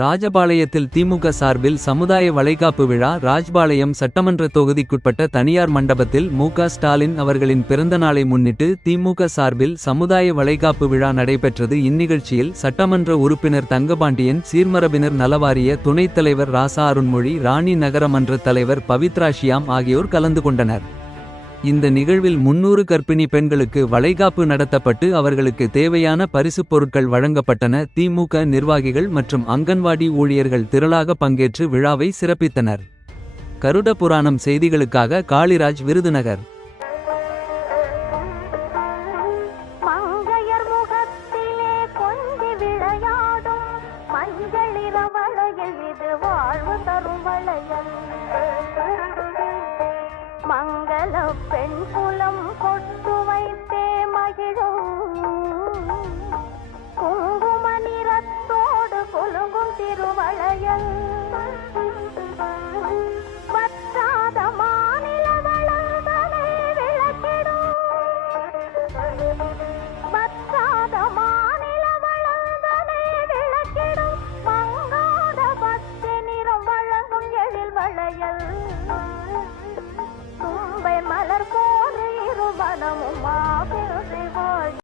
ராஜபாளையத்தில் திமுக சார்பில் சமுதாய வளைகாப்பு விழா. ராஜபாளையம் சட்டமன்ற தொகுதிக்குட்பட்ட தனியார் மண்டபத்தில் மு.க. ஸ்டாலின் அவர்களின் பிறந்தநாளை முன்னிட்டு திமுக சார்பில் சமுதாய வளைகாப்பு விழா நடைபெற்றது. இந்நிகழ்ச்சியில் சட்டமன்ற உறுப்பினர் தங்கபாண்டியன், சீர்மரபினர் நலவாரிய துணைத் தலைவர் ராசா அருண்மொழி, ராணி நகர மன்ற தலைவர் பவித்ரா ஷியாம் ஆகியோர் கலந்து கொண்டனர். இந்த நிகழ்வில் 300 கர்ப்பிணி பெண்களுக்கு வளைகாப்பு நடத்தப்பட்டு அவர்களுக்கு தேவையான பரிசுப் பொருட்கள் வழங்கப்பட்டன. திமுக நிர்வாகிகள் மற்றும் அங்கன்வாடி ஊழியர்கள் திரளாக பங்கேற்று விழாவை சிறப்பித்தனர். கருட புராணம் செய்திகளுக்காக காளிராஜ், விருதுநகர். மங்கள பெண் குலம் கொட்டு வைத்தே மகிழும் குங்கும நிறத்தோடு குலுங்கும் திருவளையல் வற்றாத மாநில வளங்களை விளக்கிடும் வற்றாத மாநில வளங்களை விளக்கிடும் மங்காத பச்சை நிறம் வழங்கும் எழில் வளையல் மலர் போல இருமனமும் மாபெரும்